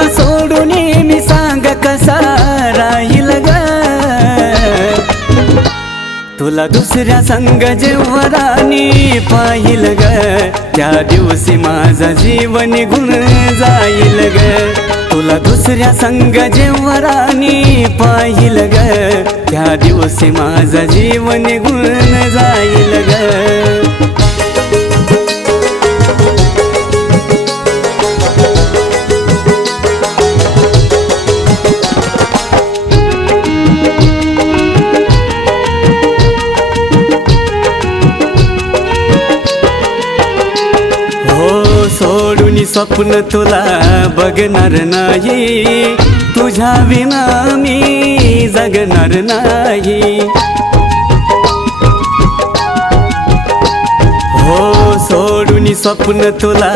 तुला सोडून मी सांग कसा राहील ग, तुला दुसऱ्या संग जेव्हा राणी पाहिल ग, त्या दिवशी माझा जीवन निघून जाईल ग, तुला दुसऱ्या संग जेव्हा राणी पाहिल ग, त्या दिवशी माझा जीवन निघून जाईल ग। सोडून स्वप्न तुला बघणार नाही, तुझ्या विना मी जगणार नाही। हो सोडून स्वप्न तुला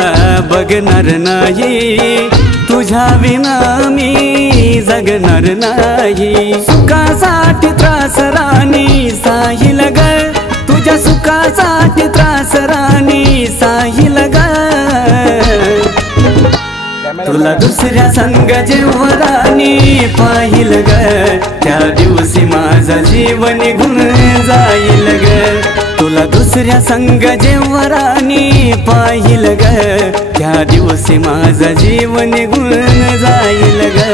बघणार नाही, तुझ्या विना मी जगणार नाही। सुखासाठी त्रास राणी साहिल ग, तुझ्या सुखासाठी त्रास राणी साहिल ग, तुला दुसऱ्या संग जेव्हा राणी पाहिल ग, त्या दिवशी माझा जीवन निघून जाईल ग, तुला दुसऱ्या संग जेव्हा राणी पाहिल ग, त्या दिवशी माझा जीवन निघून जाईल ग।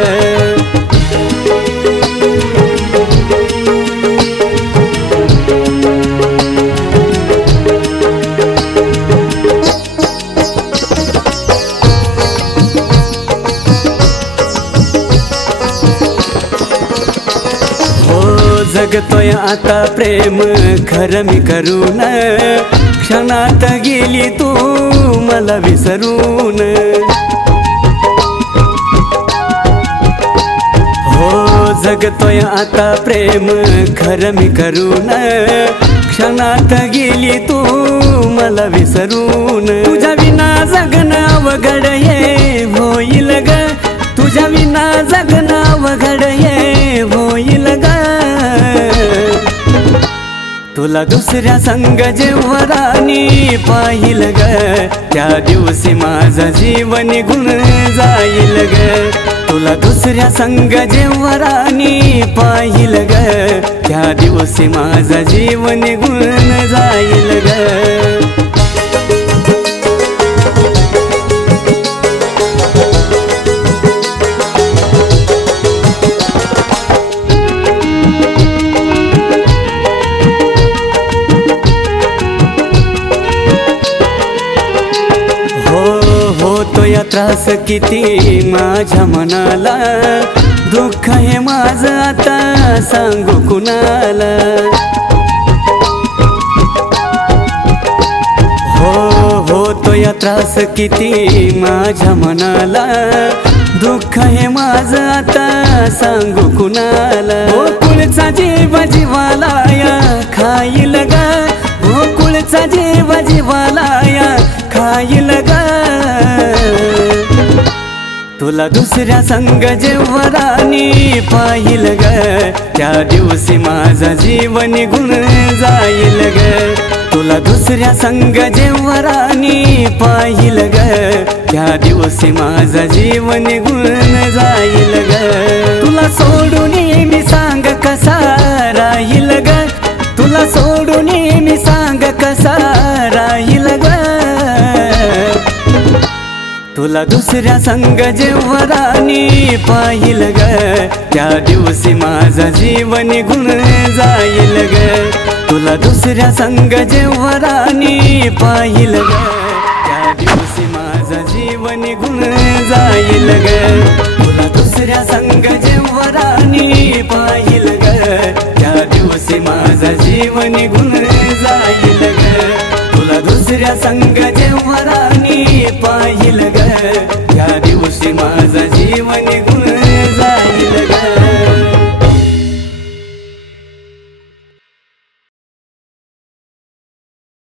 जगतोय आता प्रेम खरं मी करून, क्षणात गेली तू मला विसरून। हो जगतोय आता प्रेम खरं मी करून, क्षणात गेली तू मला विसरून। तुझ्या विना जगणं अवघड हे होईल ग, तुझ्या विना जगणं अवघड हे होईल ग, तुला दुसऱ्या संग जेव्हा राणी पाहिल ग, त्या दिवशी माझा जीवन निघून जाईल ग, तुला दुसऱ्या संग जेव्हा राणी पाहिल ग, त्या दिवशी माझा जीवन निघून जाईल ग। त्रास किती माझ्या मनाला, दुःख हे माझं आता सांगू कुणाला। हो या त्रास किती माझ्या मनाला, दुःख हे माझं आता सांगू कुणाला। हो कुळचा जीव जीवाला या खाईल ग, हो कुळचा जीव जीवाला या खाईल ग, तुला दुसऱ्या संग जेव्हा राणी पाहिल ग, त्या दिवशी माझा जीवन निघून जाईल ग, तुला दुसऱ्या संग जेव्हा राणी पाहिल ग, त्या दिवशी माझा जीवन निघून जाईल ग। तुला सोडून मी सांग कसा राहील ग, तुला सोडून मी सांग कसा राहील ग, तुला दुसऱ्या संग जेव्हा राणी पाहिल ग, त्या दिवशी माझा जीवन निघून जाईल ग, तुला दुसऱ्या संग जेव्हा राणी पाहिल ग, त्या दिवशी माझा जीवन निघून जाईल ग, तुला दुसऱ्या संग जेव्हा राणी पाहिल ग, त्या दिवशी माझा जीवन निघून जाईल ग, तुला दुसऱ्या संग जेव्हा राणी पाहिल ग, त्या दिवशी माझा जीवन निघून जाईल ग।